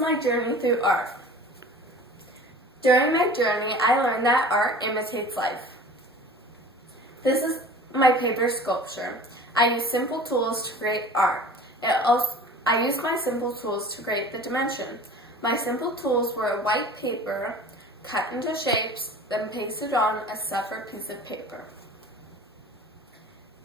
my journey through art. During my journey, I learned that art imitates life. This is my paper sculpture. I use simple tools to create art. I used my simple tools to create the dimension. My simple tools were a white paper cut into shapes, then pasted on a separate piece of paper.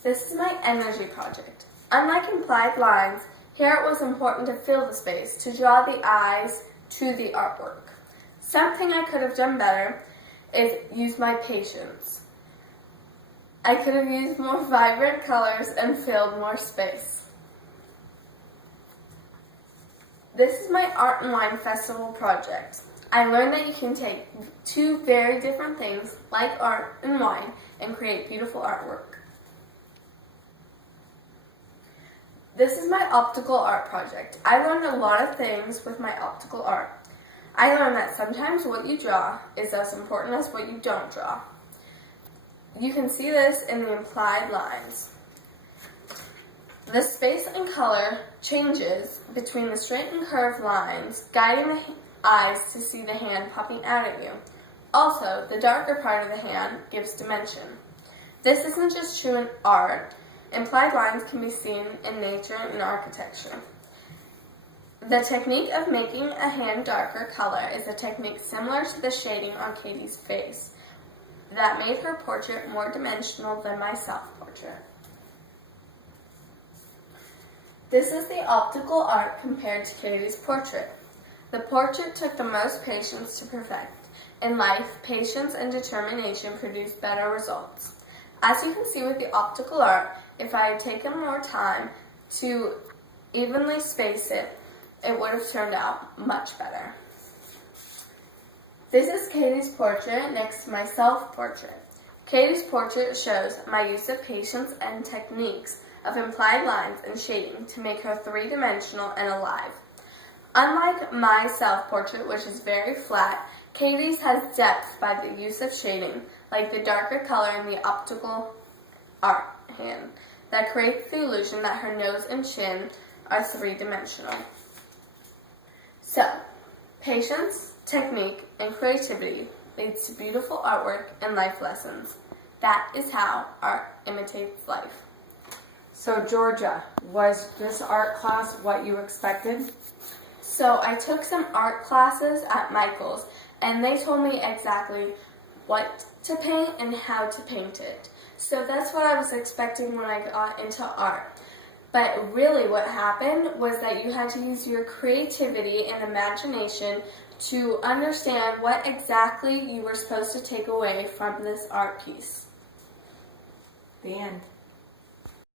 This is my energy project. Unlike implied lines, here it was important to fill the space, to draw the eyes to the artwork. Something I could have done better is use my patience. I could have used more vibrant colors and filled more space. This is my Art and Wine Festival project. I learned that you can take two very different things, like art and wine, and create beautiful artwork. This is my optical art project. I learned a lot of things with my optical art. I learned that sometimes what you draw is as important as what you don't draw. You can see this in the implied lines. The space and color changes between the straight and curved lines, guiding the eyes to see the hand popping out at you. Also, the darker part of the hand gives dimension. This isn't just true in art. Implied lines can be seen in nature and architecture. The technique of making a hand darker color is a technique similar to the shading on Katie's face that made her portrait more dimensional than my self-portrait. This is the optical art compared to Katie's portrait. The portrait took the most patience to perfect. In life, patience and determination produce better results. As you can see with the optical art, if I had taken more time to evenly space it, it would have turned out much better. This is Katie's portrait next to my self-portrait. Katie's portrait shows my use of patience and techniques of implied lines and shading to make her three-dimensional and alive. Unlike my self-portrait, which is very flat, Katie's has depth by the use of shading, like the darker color in the optical art hand, that creates the illusion that her nose and chin are three-dimensional. So, patience, technique, and creativity leads to beautiful artwork and life lessons. That is how art imitates life. So Georgia, was this art class what you expected? So I took some art classes at Michael's, and they told me exactly what to paint and how to paint it. So that's what I was expecting when I got into art. But really what happened was that you had to use your creativity and imagination to understand what exactly you were supposed to take away from this art piece. The end.